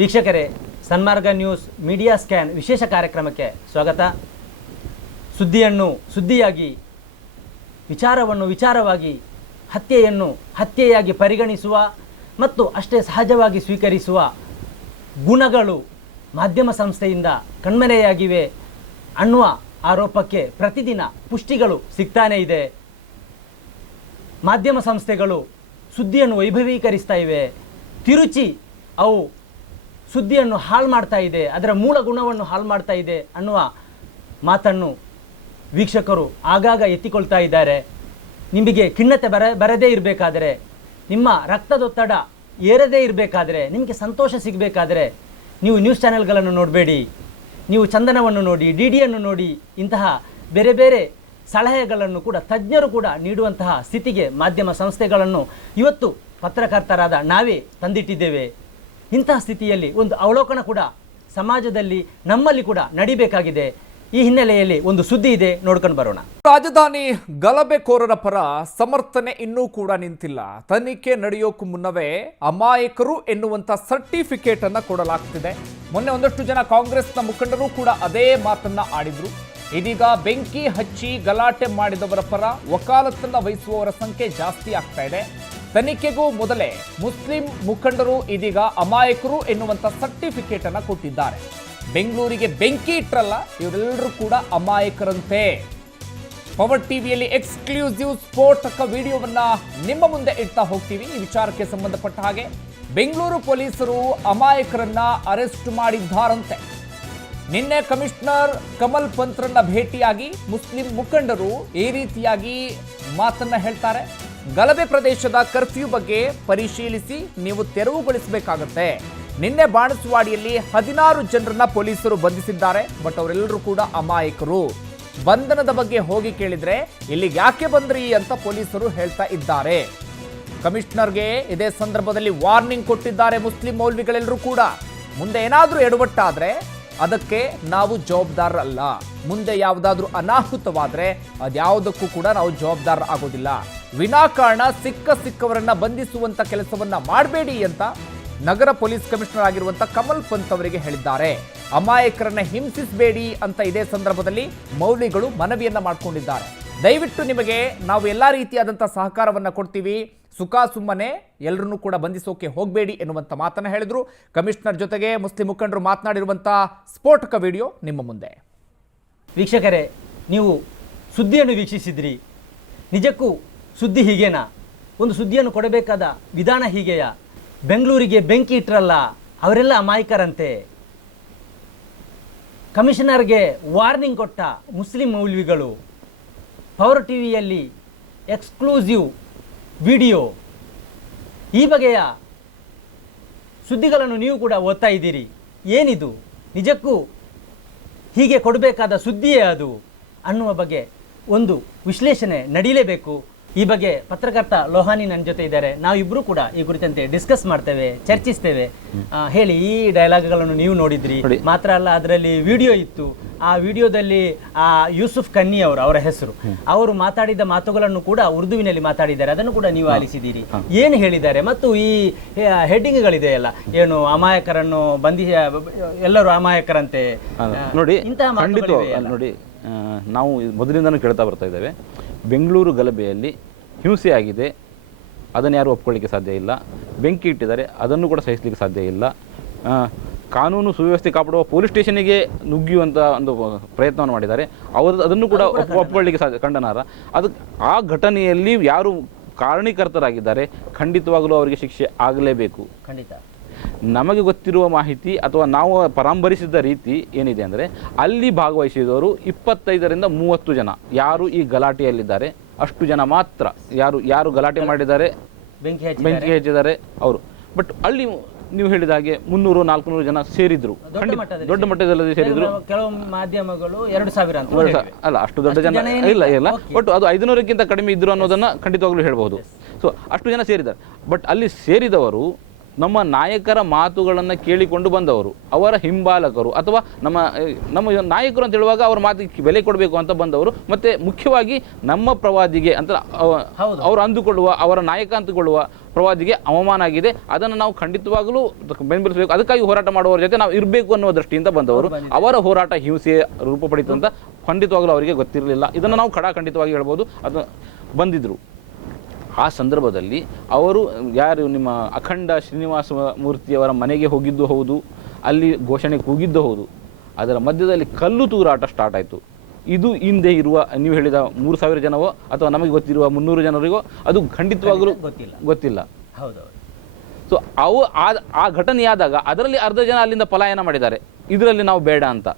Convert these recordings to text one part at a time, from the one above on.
ವೀಕ್ಷಕರೇ, ಸನ್ಮಾರ್ಗ news media scan ವಿಶೇಷ ಕಾರ್ಯಕ್ರಮಕ್ಕೆ ಸ್ವಾಗತ. ಸುದ್ದಿಯನ್ನು ಸುದ್ದಿಯಾಗಿ, ವಿಚಾರವನ್ನು ವಿಚಾರವಾಗಿ, ಹತ್ಯೆಯನ್ನು ಹತ್ಯೆಯಾಗಿ ಪರಿಗಣಿಸುವ ಮತ್ತು ಅಷ್ಟೇ ಸಹಜವಾಗಿ ಸ್ವೀಕರಿಸುವ ಗುಣಗಳು ಮಾಧ್ಯಮ ಸಂಸ್ಥೆಯಿಂದ ಕಣ್ಮರೆಯಾಗಿವೆ ಅನ್ನುವ ಆರೋಪಕ್ಕೆ ಪ್ರತಿದಿನ ಪುಷ್ಟಿಗಳು ಸಿಗ್ತಾನೇ ಇದೆ. ಮಾಧ್ಯಮ ಸಂಸ್ಥೆಗಳು ಸುದ್ದಿಯನ್ನು ವೈಭವೀಕರಿಸ್ತಾ ಇವೆ, ತಿರುಚಿ ಅವು ಸುದ್ದಿಯನ್ನು ಹಾಳು ಮಾಡ್ತಾ ಇದೆ, ಅದರ ಮೂಲ ಗುಣವನ್ನು ಹಾಳು ಮಾಡ್ತಾ ಇದೆ ಅನ್ನುವ ಮಾತನ್ನು ವೀಕ್ಷಕರು ಆಗಾಗ ಎತ್ತಿಕೊಳ್ತಾ ಇದ್ದಾರೆ. ನಿಮಗೆ ಖಿನ್ನತೆ ಬರದೇ ಇರಬೇಕಾದರೆ, ನಿಮ್ಮ ರಕ್ತದೊತ್ತಡ ಏರದೇ ಇರಬೇಕಾದರೆ, ನಿಮಗೆ ಸಂತೋಷ ಸಿಗಬೇಕಾದರೆ ನೀವು ನ್ಯೂಸ್ ಚಾನೆಲ್ಗಳನ್ನು ನೋಡಬೇಡಿ, ನೀವು ಚಂದನವನ್ನು ನೋಡಿ, ಡಿಡಿಯನ್ನು ನೋಡಿ. ಇಂತಹ ಬೇರೆ ಬೇರೆ ಸಲಹೆಗಳನ್ನು ಕೂಡ ತಜ್ಞರು ಕೂಡ ನೀಡುವಂತಹ ಸ್ಥಿತಿಗೆ ಮಾಧ್ಯಮ ಸಂಸ್ಥೆಗಳನ್ನು ಇವತ್ತು ಪತ್ರಕರ್ತರಾದ ನಾವೇ ತಂದಿಟ್ಟಿದ್ದೇವೆ. ಇಂತಹ ಸ್ಥಿತಿಯಲ್ಲಿ ಒಂದು ಅವಲೋಕನ ಕೂಡ ಸಮಾಜದಲ್ಲಿ ನಮ್ಮಲ್ಲಿ ಕೂಡ ನಡಿಬೇಕಾಗಿದೆ. ಈ ಹಿನ್ನೆಲೆಯಲ್ಲಿ ಒಂದು ಸುದ್ದಿ ಇದೆ, ನೋಡ್ಕೊಂಡು ಬರೋಣ. ರಾಜಧಾನಿ ಗಲಭೆಕೋರರ ಪರ ಸಮರ್ಥನೆ ಇನ್ನೂ ಕೂಡ ನಿಂತಿಲ್ಲ. ತನಿಖೆ ನಡೆಯೋಕ್ಕೂ ಮುನ್ನವೇ ಅಮಾಯಕರು ಎನ್ನುವಂತ ಸರ್ಟಿಫಿಕೇಟ್ ಅನ್ನ ಕೊಡಲಾಗ್ತಿದೆ. ಮೊನ್ನೆ ಒಂದಷ್ಟು ಜನ ಕಾಂಗ್ರೆಸ್ನ ಮುಖಂಡರು ಕೂಡ ಅದೇ ಮಾತನ್ನ ಆಡಿದ್ರು. ಇದೀಗ ಬೆಂಕಿ ಹಚ್ಚಿ ಗಲಾಟೆ ಮಾಡಿದವರ ಪರ ವಕಾಲತ್ತನ್ನ ವಹಿಸುವವರ ಸಂಖ್ಯೆ ಜಾಸ್ತಿ ಆಗ್ತಾ ಇದೆ. ತನಿಖೆಗೂ ಮೊದಲೇ ಮುಸ್ಲಿಂ ಮುಖಂಡರು ಇದೀಗ ಅಮಾಯಕರು ಎನ್ನುವಂತ ಸರ್ಟಿಫಿಕೇಟ್ ಅನ್ನ ಕೊಟ್ಟಿದ್ದಾರೆ. ಬೆಂಗಳೂರಿಗೆ ಬೆಂಕಿ ಇಟ್ರಲ್ಲ, ಇವರೆಲ್ಲರೂ ಕೂಡ ಅಮಾಯಕರಂತೆ. ಪವರ್ ಟಿವಿಯಲ್ಲಿ ಎಕ್ಸ್ಕ್ಲೂಸಿವ್ ಸ್ಫೋಟಕ ವಿಡಿಯೋವನ್ನ ನಿಮ್ಮ ಮುಂದೆ ಇಡ್ತಾ ಹೋಗ್ತೀವಿ. ಈ ವಿಚಾರಕ್ಕೆ ಸಂಬಂಧಪಟ್ಟ ಹಾಗೆ ಬೆಂಗಳೂರು ಪೊಲೀಸರು ಅಮಾಯಕರನ್ನ ಅರೆಸ್ಟ್ ಮಾಡಿದ್ದಾರಂತೆ. ನಿನ್ನೆ ಕಮಿಷನರ್ ಕಮಲ್ ಪಂತ್ರನ್ನ ಭೇಟಿಯಾಗಿ ಮುಸ್ಲಿಂ ಮುಖಂಡರು ಈ ರೀತಿಯಾಗಿ ಮಾತನ್ನ ಹೇಳ್ತಾರೆ. ಗಲಭೆ ಪ್ರದೇಶದ ಕರ್ಫ್ಯೂ ಬಗ್ಗೆ ಪರಿಶೀಲಿಸಿ ನೀವು ತೆರವುಗೊಳಿಸಬೇಕಾಗತ್ತೆ. ನಿನ್ನೆ ಬಾಣಸ್ವಾಡಿಯಲ್ಲಿ 16 ಜನರನ್ನ ಪೊಲೀಸರು ಬಂಧಿಸಿದ್ದಾರೆ. ಬಟ್ ಅವರೆಲ್ಲರೂ ಕೂಡ ಅಮಾಯಕರು. ಬಂಧನದ ಬಗ್ಗೆ ಹೋಗಿ ಕೇಳಿದ್ರೆ ಇಲ್ಲಿಗೆ ಯಾಕೆ ಬಂದ್ರಿ ಅಂತ ಪೊಲೀಸರು ಹೇಳ್ತಾ ಇದ್ದಾರೆ. ಕಮಿಷನರ್ಗೆ ಇದೇ ಸಂದರ್ಭದಲ್ಲಿ ವಾರ್ನಿಂಗ್ ಕೊಟ್ಟಿದ್ದಾರೆ ಮುಸ್ಲಿಂ ಮೌಲ್ವಿಗಳೆಲ್ಲರೂ ಕೂಡ. ಮುಂದೆ ಏನಾದರೂ ಎಡವಟ್ಟಾದ್ರೆ ಅದಕ್ಕೆ ನಾವು ಜವಾಬ್ದಾರರಲ್ಲ. ಮುಂದೆ ಯಾವುದಾದ್ರೂ ಅನಾಹುತವಾದ್ರೆ ಅದ್ಯಾವುದಕ್ಕೂ ಕೂಡ ನಾವು ಜವಾಬ್ದಾರ ಆಗೋದಿಲ್ಲ. ವಿನಾಕಾರಣ ಸಿಕ್ಕವರನ್ನ ಬಂಧಿಸುವಂತ ಕೆಲಸವನ್ನ ಮಾಡಬೇಡಿ ಅಂತ ನಗರ ಪೊಲೀಸ್ ಕಮಿಷನರ್ ಆಗಿರುವಂತ ಕಮಲ್ ಪಂತ್ ಅವರಿಗೆ ಹೇಳಿದ್ದಾರೆ. ಅಮಾಯಕರನ್ನ ಹಿಂಸಿಸಬೇಡಿ ಅಂತ ಇದೇ ಸಂದರ್ಭದಲ್ಲಿ ಮೌಲ್ವಿಗಳು ಮನವಿಯನ್ನ ಮಾಡಿಕೊಂಡಿದ್ದಾರೆ. ದಯವಿಟ್ಟು ನಿಮಗೆ ನಾವು ಎಲ್ಲಾ ರೀತಿಯಾದಂಥ ಸಹಕಾರವನ್ನ ಕೊಡ್ತೀವಿ, ಸುಖ ಸುಮ್ಮನೆ ಎಲ್ಲರನ್ನೂ ಕೂಡ ಬಂಧಿಸೋಕೆ ಹೋಗಬೇಡಿ ಎನ್ನುವಂಥ ಮಾತನ್ನ ಹೇಳಿದ್ರು. ಕಮಿಷನರ್ ಜೊತೆಗೆ ಮುಸ್ಲಿಂ ಮುಖಂಡರು ಮಾತನಾಡಿರುವಂಥ ಸ್ಫೋಟಕ ವಿಡಿಯೋ ನಿಮ್ಮ ಮುಂದೆ. ವೀಕ್ಷಕರೇ, ನೀವು ಸುದ್ದಿಯನ್ನು ವೀಕ್ಷಿಸಿದ್ರಿ. ನಿಜಕ್ಕೂ ಸುದ್ದಿ ಹೀಗೇನಾ? ಒಂದು ಸುದ್ದಿಯನ್ನು ಕೊಡಬೇಕಾದ ವಿಧಾನ ಹೀಗೆಯಾ? ಬೆಂಗಳೂರಿಗೆ ಬೆಂಕಿ ಇಟ್ರಲ್ಲ, ಅವರೆಲ್ಲ ಅಮಾಯಕರಂತೆ. ಕಮಿಷನರ್ಗೆ ವಾರ್ನಿಂಗ್ ಕೊಟ್ಟ ಮುಸ್ಲಿಂ ಮೌಲ್ವಿಗಳು. ಪವರ್ ಟಿವಿಯಲ್ಲಿ ಎಕ್ಸ್ಕ್ಲೂಸಿವ್ ವಿಡಿಯೋ. ಈ ಬಗೆಯ ಸುದ್ದಿಗಳನ್ನು ನೀವು ಕೂಡ ಓದ್ತಾ ಇದ್ದೀರಿ. ಏನಿದು? ನಿಜಕ್ಕೂ ಹೀಗೆ ಕೊಡಬೇಕಾದ ಸುದ್ದಿಯೇ ಅದು ಅನ್ನುವ ಬಗ್ಗೆ ಒಂದು ವಿಶ್ಲೇಷಣೆ ನಡೀಲೇಬೇಕು. ಈ ಬಗ್ಗೆ ಪತ್ರಕರ್ತ ಲೋಹಾನಿ ನನ್ನ ಜೊತೆ ಇದ್ದಾರೆ. ನಾವಿಬ್ಬರು ಕೂಡ ಈ ಕುರಿತಂತೆ ಡಿಸ್ಕಸ್ ಮಾಡ್ತೇವೆ, ಚರ್ಚಿಸ್ತೇವೆ. ಹೇಳಿ, ಈ ಡೈಲಾಗ್ಗಳನ್ನು ನೀವು ನೋಡಿದ್ರಿ, ಮಾತ್ರ ಅಲ್ಲ ಅದರಲ್ಲಿ ವಿಡಿಯೋ ಇತ್ತು. ಆ ವಿಡಿಯೋದಲ್ಲಿ ಯೂಸುಫ್ ಕನ್ನಿ ಅವರ ಹೆಸರು, ಅವರು ಮಾತಾಡಿದ ಮಾತುಗಳನ್ನು ಕೂಡ ಉರ್ದುವಿನಲ್ಲಿ ಮಾತಾಡಿದ್ದಾರೆ. ಅದನ್ನು ಕೂಡ ನೀವು ಆಲಿಸಿದ್ದೀರಿ. ಏನು ಹೇಳಿದ್ದಾರೆ? ಮತ್ತು ಈ ಹೆಡ್ಡಿಂಗ್ಗಳಿದೆಯಲ್ಲ, ಏನು ಅಮಾಯಕರನ್ನು ಎಲ್ಲರೂ ಅಮಾಯಕರಂತೆ ನೋಡಿ. ಇಂತಹ ನೋಡಿ, ನಾವು ಮೊದಲಿಂದನೂ ಕೇಳ್ತಾ ಬರ್ತಾ ಇದ್ದೇವೆ, ಬೆಂಗಳೂರು ಗಲಭೆಯಲ್ಲಿ ಹಿಂಸೆ ಆಗಿದೆ, ಅದನ್ನು ಯಾರು ಒಪ್ಕೊಳ್ಳಿಕ್ಕೆ ಸಾಧ್ಯ ಇಲ್ಲ. ಬೆಂಕಿ ಇಟ್ಟಿದ್ದಾರೆ, ಅದನ್ನು ಕೂಡ ಸಹಿಸಲಿಕ್ಕೆ ಸಾಧ್ಯ ಇಲ್ಲ. ಕಾನೂನು ಸುವ್ಯವಸ್ಥೆ ಕಾಪಾಡುವ ಪೊಲೀಸ್ ಸ್ಟೇಷನ್ಗೆ ನುಗ್ಗಿಯುವಂಥ ಒಂದು ಪ್ರಯತ್ನವನ್ನು ಮಾಡಿದ್ದಾರೆ. ಅದನ್ನು ಕೂಡ ಒಪ್ಕೊಳ್ಳಿಕ್ಕೆ ಸಾಧ್ಯ, ಖಂಡನಾರ್ಹ. ಆ ಘಟನೆಯಲ್ಲಿ ಯಾರು ಕಾರಣೀಕರ್ತರಾಗಿದ್ದಾರೆ ಖಂಡಿತವಾಗಲೂ ಅವರಿಗೆ ಶಿಕ್ಷೆ ಆಗಲೇಬೇಕು. ಖಂಡಿತ. ನಮಗೆ ಗೊತ್ತಿರುವ ಮಾಹಿತಿ ಅಥವಾ ನಾವು ಪರಾಮರ್ಶಿಸಿದ ರೀತಿ ಏನಿದೆ ಅಂದರೆ, ಅಲ್ಲಿ ಭಾಗವಹಿಸಿದವರು 25ರಿಂದ 30 ಜನ ಯಾರು ಈ ಗಲಾಟೆಯಲ್ಲಿದ್ದಾರೆ, ಅಷ್ಟು ಜನ ಮಾತ್ರ ಯಾರು ಗಲಾಟೆ ಮಾಡಿದ್ದಾರೆ, ಬೆಂಕಿ ಹಚ್ಚಿದ್ದಾರೆ ಅವರು. ಬಟ್ ಅಲ್ಲಿ ನೀವು ಹೇಳಿದ ಹಾಗೆ 300-400 ಜನ ಸೇರಿದ್ರು, ದೊಡ್ಡ ಮಟ್ಟದಲ್ಲಿ ಸೇರಿದ್ರು. ಕೆಲವು ಮಾಧ್ಯಮಗಳು 2000 ಅಲ್ಲ, ಅಷ್ಟು ದೊಡ್ಡ ಜನ ಇಲ್ಲ. ಬಟ್ ಅದು 500ಕ್ಕಿಂತ ಕಡಿಮೆ ಇದ್ರು ಅನ್ನೋದನ್ನ ಖಂಡಿತವಾಗ್ಲೂ ಹೇಳ್ಬಹುದು. ಸೊ ಅಷ್ಟು ಜನ ಸೇರಿದ್ದಾರೆ. ಬಟ್ ಅಲ್ಲಿ ಸೇರಿದವರು ನಮ್ಮ ನಾಯಕರ ಮಾತುಗಳನ್ನು ಕೇಳಿಕೊಂಡು ಬಂದವರು, ಅವರ ಹಿಂಬಾಲಕರು ಅಥವಾ ನಮ್ಮ ನಾಯಕರು ಅಂತ ಹೇಳುವಾಗ ಅವರ ಮಾತಿಗೆ ಬೆಲೆ ಕೊಡಬೇಕು ಅಂತ ಬಂದವರು. ಮತ್ತು ಮುಖ್ಯವಾಗಿ ನಮ್ಮ ಪ್ರವಾದಿಗೆ ಅಂತ ಅವರು ಅಂದುಕೊಳ್ಳುವ, ಅವರ ನಾಯಕ ಅಂದುಕೊಳ್ಳುವ ಪ್ರವಾದಿಗೆ ಅವಮಾನ ಆಗಿದೆ. ಅದನ್ನು ನಾವು ಖಂಡಿತವಾಗಲೂ ಬೆಂಬಲಿಸಬೇಕು. ಅದಕ್ಕಾಗಿ ಹೋರಾಟ ಮಾಡುವವರ ಜೊತೆ ನಾವು ಇರಬೇಕು ಅನ್ನುವ ದೃಷ್ಟಿಯಿಂದ ಬಂದವರು. ಅವರ ಹೋರಾಟ ಹಿಂಸೆ ರೂಪ ಪಡಿತು ಅಂತ ಖಂಡಿತವಾಗಲೂ ಅವರಿಗೆ ಗೊತ್ತಿರಲಿಲ್ಲ. ಇದನ್ನು ನಾವು ಖಂಡಿತವಾಗಿ ಹೇಳ್ಬೋದು. ಅದು ಬಂದಿದ್ದರು. ಆ ಸಂದರ್ಭದಲ್ಲಿ ಅವರು ಯಾರು ನಿಮ್ಮ ಅಖಂಡ ಶ್ರೀನಿವಾಸ ಮೂರ್ತಿಯವರ ಮನೆಗೆ ಹೋಗಿದ್ದು ಹೌದು, ಅಲ್ಲಿ ಘೋಷಣೆ ಕೂಗಿದ್ದು ಹೌದು. ಅದರ ಮಧ್ಯದಲ್ಲಿ ಕಲ್ಲು ತೂರಾಟ ಸ್ಟಾರ್ಟ್ ಆಯಿತು. ಇದು ಹಿಂದೆ ಇರುವ ನೀವು ಹೇಳಿದ 3,000 ಜನವೋ ಅಥವಾ ನಮಗೆ ಗೊತ್ತಿರುವ 300 ಜನರಿಗೋ ಅದು ಖಂಡಿತವಾಗಲೂ ಗೊತ್ತಿಲ್ಲ. ಸೊ ಆ ಘಟನೆಯಾದಾಗ ಅದರಲ್ಲಿ ಅರ್ಧ ಜನ ಅಲ್ಲಿಂದ ಪಲಾಯನ ಮಾಡಿದ್ದಾರೆ, ಇದರಲ್ಲಿ ನಾವು ಬೇಡ ಅಂತ.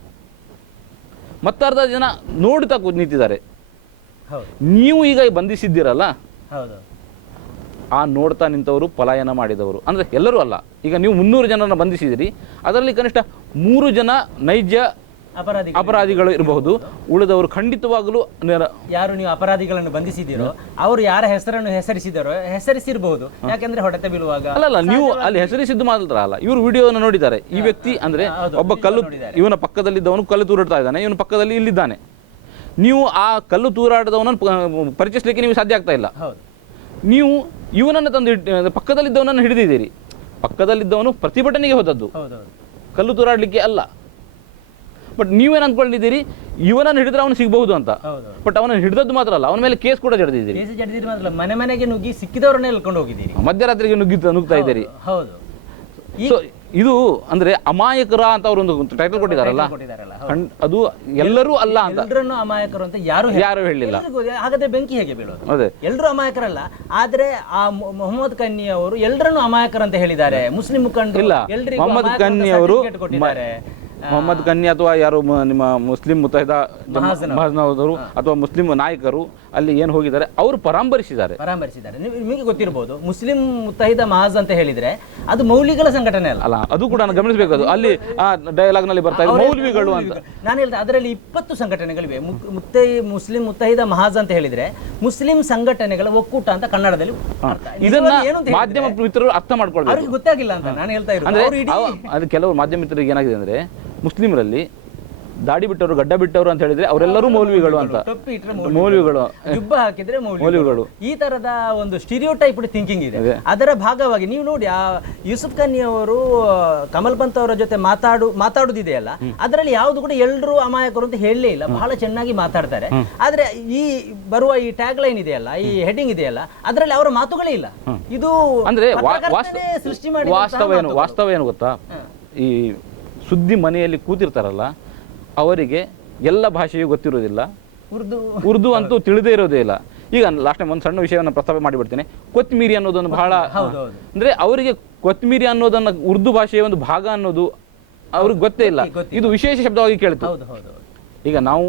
ಮತ್ತರ್ಧ ಜನ ನೋಡ್ತಾ ನಿಂತಿದ್ದಾರೆ. ನೀವು ಈಗ ಬಂಧಿಸಿದ್ದೀರಲ್ಲ, ಆ ನೋಡ್ತಾ ನಿಂತವರು ಪಲಾಯನ ಮಾಡಿದವರು ಅಂದರೆ ಎಲ್ಲರೂ ಅಲ್ಲ. ಈಗ ನೀವು 300 ಜನರನ್ನು ಬಂಧಿಸಿದಿರಿ, ಅದರಲ್ಲಿ ಕನಿಷ್ಠ 3 ಜನ ನೈಜ ಅಪರಾಧಿಗಳು ಇರಬಹುದು. ಉಳಿದವರು ಖಂಡಿತವಾಗಲೂ ಯಾರು ನೀವು ಅಪರಾಧಿಗಳನ್ನು ಬಂಧಿಸಿದಿರೋ ಅವರು ಯಾರ ಹೆಸರನ್ನು ಹೆಸರಿಸಿರಬಹುದು. ಯಾಕೆಂದ್ರೆ ಹೊಡೆತ ಬೀಳುವಾಗ ಅಲ್ಲ, ನೀವು ಅಲ್ಲಿ ಹೆಸರಿಸಿದ್ದು ಮಾತ್ರ ಅಲ್ಲ, ಇವರು ವಿಡಿಯೋವನ್ನು ನೋಡಿದ್ದಾರೆ. ಈ ವ್ಯಕ್ತಿ ಅಂದ್ರೆ ಒಬ್ಬ ಇವನ ಪಕ್ಕದಲ್ಲಿದ್ದವನು ಕಲ್ಲು ತೂರಾಡ್ತಾ ಇದ್ದಾನೆ, ಇವನ ಪಕ್ಕದಲ್ಲಿ ಇಲ್ಲಿದ್ದಾನೆ. ನೀವು ಆ ಕಲ್ಲು ತೂರಾಟದವನನ್ನು ಪರಿಚಯಿಸಲಿಕ್ಕೆ ನೀವು ಸಾಧ್ಯ ಆಗ್ತಾ ಇಲ್ಲ. ನೀವು ಇವನನ್ನು ತಂದು ಪಕ್ಕದಲ್ಲಿದ್ದವನನ್ನು ಹಿಡಿದಿದ್ದೀರಿ. ಪಕ್ಕದಲ್ಲಿದ್ದವನು ಪ್ರತಿಭಟನೆಗೆ ಹೋದದ್ದು, ಕಲ್ಲು ತೂರಾಡಲಿಕ್ಕೆ ಅಲ್ಲ. ಬಟ್ ನೀವೇನು ಅಂದ್ಕೊಂಡಿದ್ದೀರಿ, ಇವನನ್ನು ಹಿಡಿದ್ರೆ ಅವನು ಸಿಗಬಹುದು ಅಂತ. ಬಟ್ ಅವನನ್ನು ಹಿಡಿದದ್ದು ಮಾತ್ರ ಅಲ್ಲ, ಅವನ ಮೇಲೆ ಕೇಸ್ ಕೂಡ ಜಡಿದಿದ್ದೀರಿ. ಮನೆ ಮನೆಗೆ ನುಗ್ಗಿ ಸಿಕ್ಕಿದವರನ್ನೇ ಎಳ್ಕೊಂಡು ಹೋಗಿದ್ದೀರಿ, ಮಧ್ಯರಾತ್ರಿಗೆ ನುಗ್ತಾ ಇದ್ದೀರಿ. ಸೊ ಇದು ಅಂದ್ರೆ ಅಮಾಯಕರ ಅಂತ ಅವರೊಂದು ಟೈಟಲ್ ಕೊಟ್ಟಿದ್ದಾರಲ್ಲ, ಅದು ಎಲ್ಲರೂ ಅಲ್ಲ ಅಂತ. ಎಲ್ಲರನ್ನು ಅಮಾಯಕರು ಅಂತ ಯಾರು ಹೇಳಿಲ್ಲ. ಹಾಗಾದ್ರೆ ಬೆಂಕಿ ಹೇಗೆ ಬೀಳೋದು? ಎಲ್ಲರೂ ಅಮಾಯಕರಲ್ಲ. ಆದ್ರೆ ಆ ಮೊಹಮ್ಮದ್ ಕನ್ನಿ ಅವರು ಎಲ್ಲರನ್ನು ಅಮಾಯಕರು ಅಂತ ಹೇಳಿದ್ದಾರೆ. ಮುಸ್ಲಿಂ ಮುಖಂಡರು ಇಲ್ಲ, ಮೊಹಮ್ಮದ್ ಕನ್ನಿ ಅವರು ಮೊಹಮ್ಮದ್ ಕನ್ನಿ ಅಥವಾ ಯಾರು ನಿಮ್ಮ ಮುಸ್ಲಿಂ ಮುತ್ತಹಿದ ಮಹಾಜನವರು ಅಥವಾ ಮುಸ್ಲಿಂ ನಾಯಕರು ಅಲ್ಲಿ ಏನು ಹೋಗಿದ್ದಾರೆ ಅವರು ಪರಾಮರ್ಶಿಸಿದ್ದಾರೆ. ನಿಮಗೆ ಗೊತ್ತಿರಬಹುದು, ಮುಸ್ಲಿಂ ಮುತ್ತಹಿದ ಮಹಾಜ್ ಅಂತ ಹೇಳಿದ್ರೆ ಅದು ಮೌಲ್ವಿಗಳ ಸಂಘಟನೆ ಅಲ್ಲ. ಅದು ಕೂಡ ನಾನು ಗಮನಿಸಬೇಕು. ಅದು ಅಲ್ಲಿ ಡೈಲಾಗ್ ನಲ್ಲಿ ಬರ್ತಾ ಇದೆ ಮೌಲ್ವಿಗಳು ಅಂತ. ನಾನು ಹೇಳ್ದೆ ಅದರಲ್ಲಿ 20 ಸಂಘಟನೆಗಳಿವೆ. ಮುಸ್ಲಿಂ ಮುತ್ತಹಿದ ಮಹಾಜ್ ಅಂತ ಹೇಳಿದ್ರೆ ಮುಸ್ಲಿಂ ಸಂಘಟನೆಗಳ ಒಕ್ಕೂಟ ಅಂತ ಕನ್ನಡದಲ್ಲಿ. ಇದನ್ನ ಮಾಧ್ಯಮ ಮಿತ್ರರು ಅರ್ಥ ಮಾಡ್ಕೊಳ್ಬೇಕು. ಅವ್ರಿಗೆ ಗೊತ್ತಾಗಿಲ್ಲ ಅಂತ ನಾನು ಹೇಳ್ತಾ ಇರೋದು. ಅದು ಕೆಲವು ಮಾಧ್ಯಮ ಮಿತ್ರರಿಗೆ ಏನಾಗಿದೆ ಅಂದ್ರೆ, ಮುಸ್ಲಿಮರಲ್ಲಿ ದಾಡಿ ಬಿಟ್ಟವರು ಗಡ್ಡ ಬಿಟ್ಟವರು ಅಂತ ಹೇಳಿದ್ರೆ ಅವರೆಲ್ಲರೂ ಮೌಲ್ವಿಗಳು ಅಂತ. ಮೌಲ್ವಿಗಳು, ಜುಬ್ಬ ಹಾಕಿದ್ರೆ ಮೌಲ್ವಿಗಳು, ಈ ತರದ ಒಂದು ಸ್ಟೀರಿಯೋಟೈಪ್ ಥಿಂಕಿಂಗ್ ಇದೆ. ಅದರ ಭಾಗವಾಗಿ ನೀವು ನೋಡಿ, ಆ ಯೂಸುಫ್ ಖಾನಿ ಅವರು ಕಮಲ್ ಪಂತ್ ಅವರ ಜೊತೆ ಮಾತಾಡುದಿದೆಯಲ್ಲ, ಅದರಲ್ಲಿ ಯಾವ್ದು ಕೂಡ ಎಲ್ಲರೂ ಅಮಾಯಕರು ಅಂತ ಹೇಳಲೇ ಇಲ್ಲ. ಬಹಳ ಚೆನ್ನಾಗಿ ಮಾತಾಡ್ತಾರೆ. ಆದ್ರೆ ಈ ಬರುವ ಈ ಟ್ಯಾಗ್ ಲೈನ್ ಇದೆಯಲ್ಲ, ಈ ಹೆಡಿಂಗ್ ಇದೆಯಲ್ಲ, ಅದರಲ್ಲಿ ಅವರ ಮಾತುಗಳೇ ಇಲ್ಲ. ಇದು ಅಂದ್ರೆ ಸೃಷ್ಟಿ ಮಾಡಿ ವಾಸ್ತವ ಏನು ಗೊತ್ತಾ, ಈ ಸುದ್ದಿ ಮನೆಯಲ್ಲಿ ಕೂತಿರ್ತಾರಲ್ಲ ಅವರಿಗೆ ಎಲ್ಲ ಭಾಷೆಯೂ ಗೊತ್ತಿರೋದಿಲ್ಲ, ಉರ್ದು ಅಂತೂ ತಿಳಿದೇ ಇರೋದೇ ಇಲ್ಲ. ಈಗ ಲಾಸ್ಟ್ ಟೈಮ್ ಒಂದು ಸಣ್ಣ ವಿಷಯವನ್ನು ಪ್ರಸ್ತಾಪ ಮಾಡಿಬಿಡ್ತೇನೆ. ಕೊತ್ಮೀರಿ ಅನ್ನೋದೊಂದು ಬಹಳ ಅಂದ್ರೆ ಅವರಿಗೆ ಕೊತ್ಮೀರಿ ಅನ್ನೋದನ್ನ ಉರ್ದು ಭಾಷೆಯ ಒಂದು ಭಾಗ ಅನ್ನೋದು ಅವ್ರಿಗೆ ಗೊತ್ತೇ ಇಲ್ಲ. ಇದು ವಿಶೇಷ ಶಬ್ದವಾಗಿ ಕೇಳ್ತು. ಈಗ ನಾವು